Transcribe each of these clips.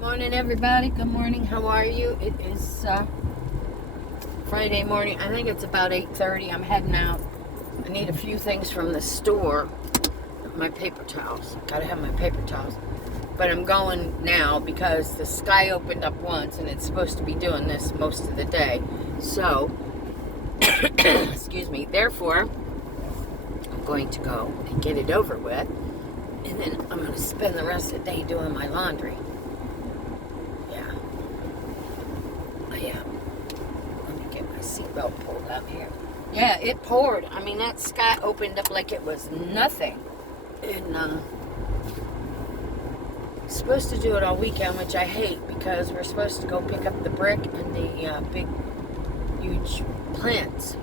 Morning, everybody. Good morning. How are you? It is Friday morning. I think it's about 8:30. I'm heading out. I need a few things from the store. My paper towels. Gotta have my paper towels. But I'm going now because the sky opened up once and it's supposed to be doing this most of the day. So, excuse me. Therefore, I'm going to go and get it over with. And then I'm going to spend the rest of the day doing my laundry. Seatbelt pulled up here. Yeah, it poured. I mean, that sky opened up like it was nothing. And supposed to do it all weekend, which I hate because we're supposed to go pick up the brick and the big, huge plants.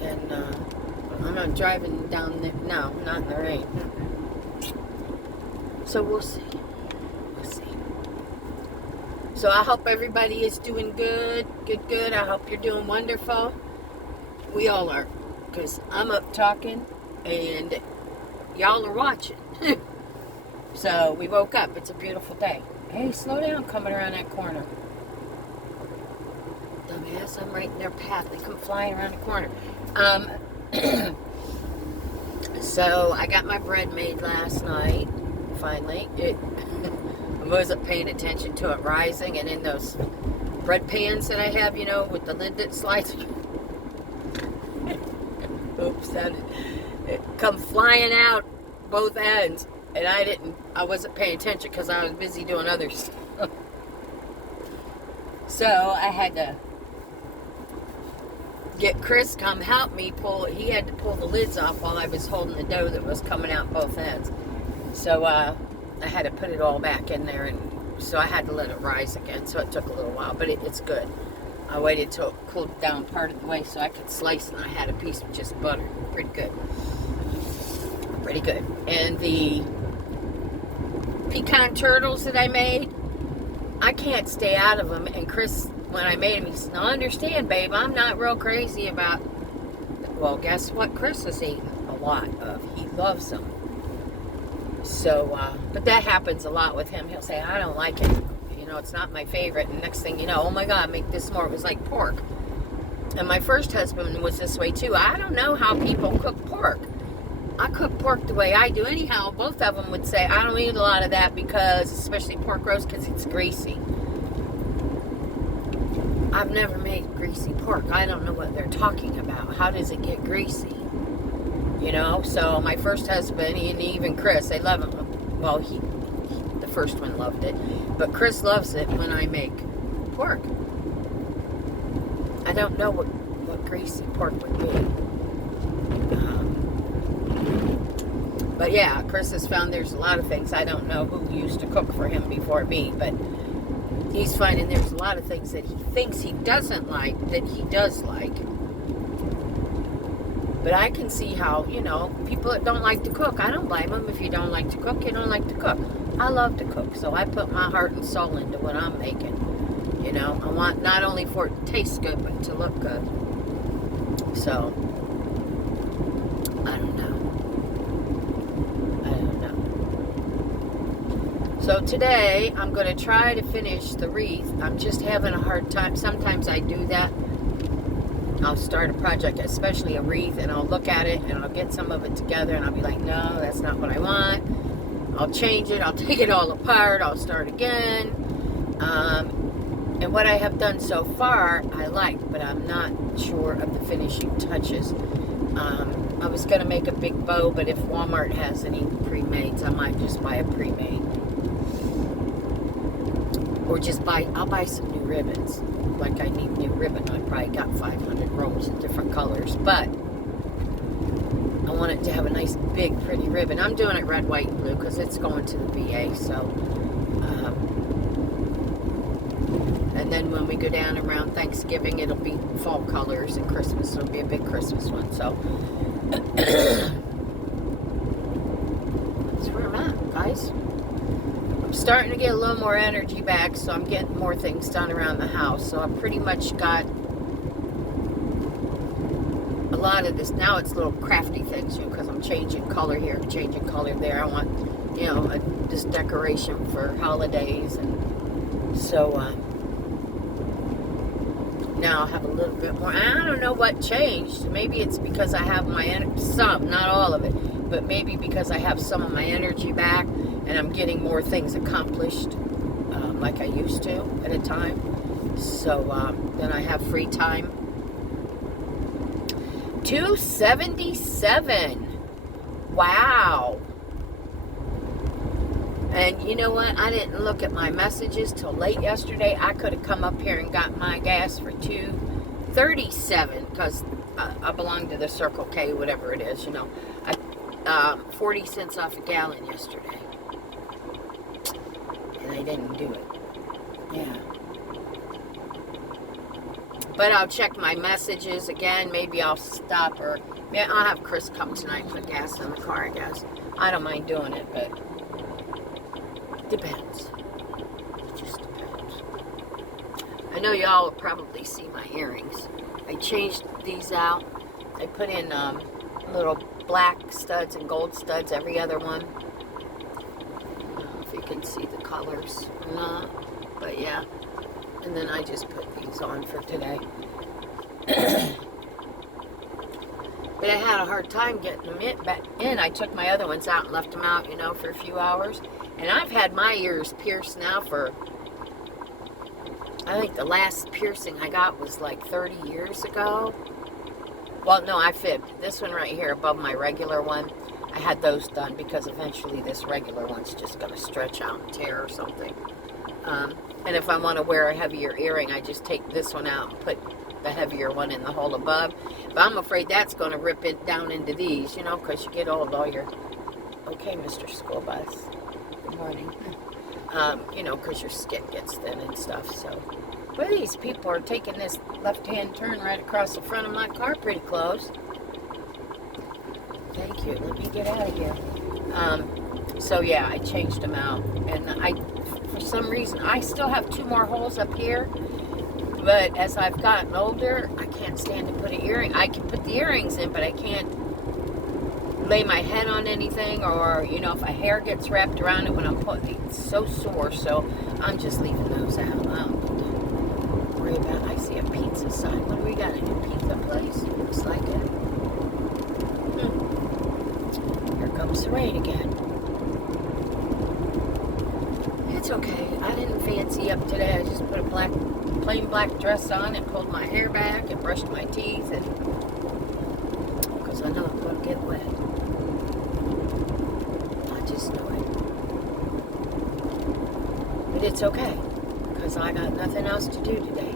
And I'm not driving down there. No, not in the rain. So we'll see. So I hope everybody is doing good. I hope you're doing wonderful. We all are. Because I'm up talking and y'all are watching. So we woke up. It's a beautiful day. Hey, slow down coming around that corner. Dumbass, I'm right in their path. They come flying around the corner. So I got my bread made last night. Finally. I wasn't paying attention to it rising, and in those bread pans that I have, you know, with the lid that slides. Oops, it come flying out both ends, and I wasn't paying attention because I was busy doing other stuff. So I had to get Chris come help me he had to pull the lids off while I was holding the dough that was coming out both ends. So I had to put it all back in there, and so I had to let it rise again, so it took a little while, but it's good. I waited till it cooled down part of the way so I could slice it, and I had a piece of just butter. Pretty good. And the pecan turtles that I made, I can't stay out of them, and Chris, when I made them, he said, "Now understand, babe, I'm not real crazy about..." Well, guess what Chris is eating a lot of? He loves them. So, but that happens a lot with him. He'll say, "I don't like it. You know, it's not my favorite." And next thing you know, "Oh my God, make this more." It was like pork. And my first husband was this way too. I don't know how people cook pork. I cook pork the way I do. Anyhow, both of them would say, "I don't eat a lot of that because," especially pork roast, because it's greasy. I've never made greasy pork. I don't know what they're talking about. How does it get greasy? You know, so my first husband, and even Chris, they love it. Well, the first one loved it. But Chris loves it when I make pork. I don't know what greasy pork would be. But yeah, Chris has found there's a lot of things. I don't know who used to cook for him before me, but he's finding there's a lot of things that he thinks he doesn't like that he does like. But I can see how, you know, people that don't like to cook, I don't blame them. If you don't like to cook, you don't like to cook. I love to cook, so I put my heart and soul into what I'm making. You know, I want not only for it to taste good, but to look good. So, I don't know. So today, I'm going to try to finish the wreath. I'm just having a hard time. Sometimes I do that. I'll start a project, especially a wreath, and I'll look at it, and I'll get some of it together, and I'll be like, no, that's not what I want. I'll change it. I'll take it all apart. I'll start again. And what I have done so far, I like, but I'm not sure of the finishing touches. I was going to make a big bow, but if Walmart has any pre-mades, I might just buy a pre-made. Or I'll buy some new ribbons. Like I need new ribbon. I probably got 500 rolls of different colors, but I want it to have a nice big pretty ribbon. I'm doing it red, white, and blue because it's going to the VA. So and then when we go down around Thanksgiving, it'll be fall colors, and Christmas it'll be a big Christmas one. So that's where I'm at, guys. I'm starting to get a little more energy back, so I'm getting more things done around the house. So I've pretty much got a lot of this. Now it's little crafty things, you know, because I'm changing color here, changing color there. I want you know, this decoration for holidays. And so now I have a little bit more. I don't know what changed. Maybe it's because I have some, not all of it, but maybe because I have some of my energy back and I'm getting more things accomplished like I used to at a time. So then I have free time. 277. Wow. And you know what? I didn't look at my messages till late yesterday. I could have come up here and got my gas for $2.37 because I belong to the Circle K, whatever it is, you know. 40 cents off a gallon yesterday. And I didn't do it. Yeah. But I'll check my messages again. Maybe I'll stop, or yeah, I'll have Chris come tonight and put gas in the car, I guess. I don't mind doing it, but depends. It just depends. I know y'all will probably see my earrings. I changed these out. I put in little black studs and gold studs, every other one. I don't know if you can see the colors or not, but yeah. And then I just put these on for today. But I had a hard time getting them back in. I took my other ones out and left them out, you know, for a few hours. And I've had my ears pierced now for, I think the last piercing I got was like 30 years ago. Well, no, I fibbed. This one right here above my regular one, I had those done because eventually this regular one's just going to stretch out and tear or something. And if I want to wear a heavier earring, I just take this one out and put the heavier one in the hole above. But I'm afraid that's going to rip it down into these, you know, because you get old, all your... Okay, Mr. School Bus. Good morning. You know, because your skin gets thin and stuff, so... But these people are taking this left-hand turn right across the front of my car pretty close. Thank you. Let me get out of here. So, yeah, I changed them out. And for some reason, I still have 2 more holes up here. But as I've gotten older, I can't stand to put an earring. I can put the earrings in, but I can't lay my head on anything, or, you know, if a hair gets wrapped around it when I'm putting it, it's so sore. So I'm just leaving those out. I don't need to worry about. I see a pizza sign. What do we got? A new pizza place? Looks like it. Here comes the rain again. It's okay. I didn't fancy up today. I just put a plain black dress on and pulled my hair back and brushed my teeth, and because I know I'm going to get wet. I just know it. But it's okay, because I got nothing else to do today.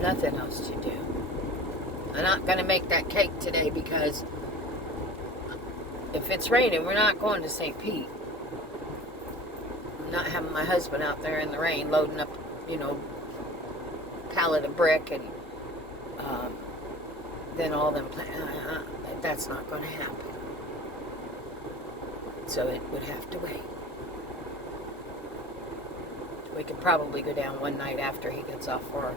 Nothing else to do. I'm not going to make that cake today because if it's raining, we're not going to St. Pete. I'm not having my husband out there in the rain loading up, you know, pallet of brick and then all them. That's not going to happen. So it would have to wait. We could probably go down one night after he gets off work.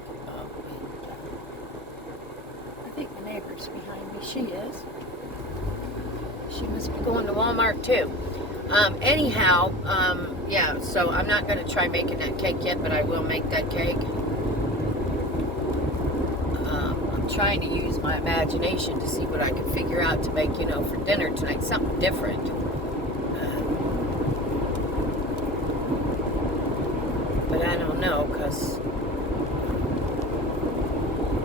I think the neighbor's behind me. She is. She must be going to Walmart too. Anyhow, yeah, so I'm not going to try making that cake yet, but I will make that cake. I'm trying to use my imagination to see what I can figure out to make, you know, for dinner tonight. Something different. But I don't know, because,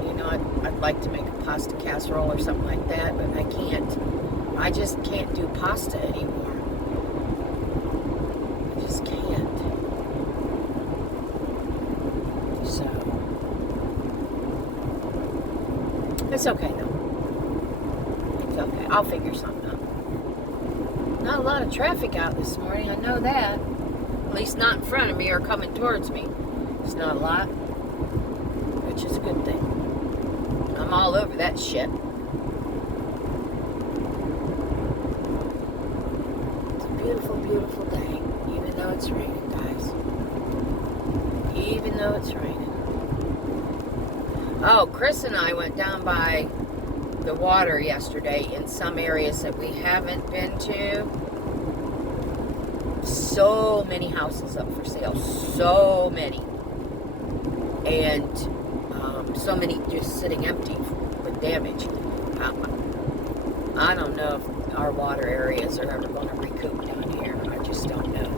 you know, I'd like to make a pasta casserole or something like that, but I can't. I just can't do pasta anymore. I just can't. So, it's okay though. It's okay. I'll figure something out. Not a lot of traffic out this morning, I know that. At least not in front of me or coming towards me. It's not a lot, which is a good thing. I'm all over that shit. Beautiful, beautiful day, even though it's raining, guys. Even though it's raining. Oh, Chris and I went down by the water yesterday in some areas that we haven't been to. So many houses up for sale. So many. And so many just sitting empty with damage. I don't know if our water areas are ever going to recoup down here. I just don't know.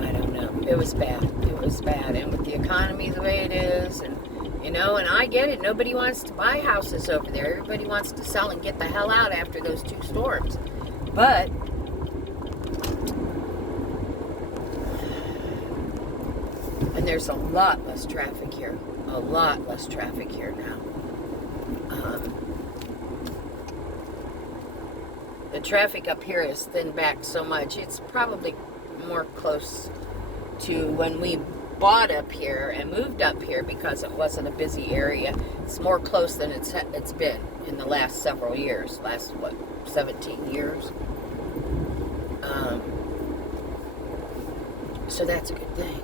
I don't know. It was bad. It was bad. And with the economy the way it is, and you know, and I get it. Nobody wants to buy houses over there. Everybody wants to sell and get the hell out after those 2 storms. But and there's a lot less traffic here. A lot less traffic here now. The traffic up here is thinned back so much. It's probably more close to when we bought up here and moved up here because it wasn't a busy area. It's more close than it's been in the last several years. Last, 17 years? So that's a good thing,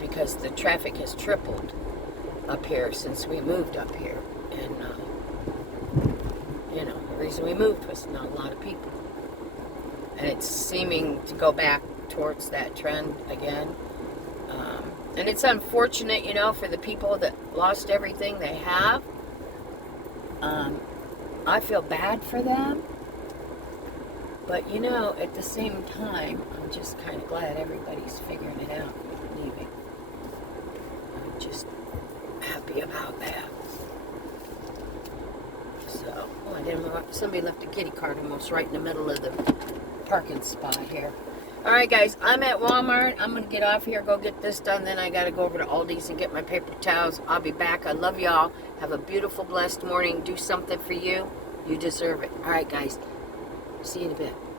because the traffic has tripled up here since we moved up here. And, you know, the reason we moved was not a lot of people. And it's seeming to go back towards that trend again. And it's unfortunate, you know, for the people that lost everything they have. I feel bad for them. But, you know, at the same time, I'm just kind of glad everybody's figuring it out, leaving. I'm just happy about that. So, oh, I didn't know, somebody left a kitty cart almost right in the middle of the parking spot here. Alright guys, I'm at Walmart. I'm going to get off here, go get this done. Then I got to go over to Aldi's and get my paper towels. I'll be back. I love y'all. Have a beautiful, blessed morning. Do something for you. You deserve it. Alright guys, see you in a bit.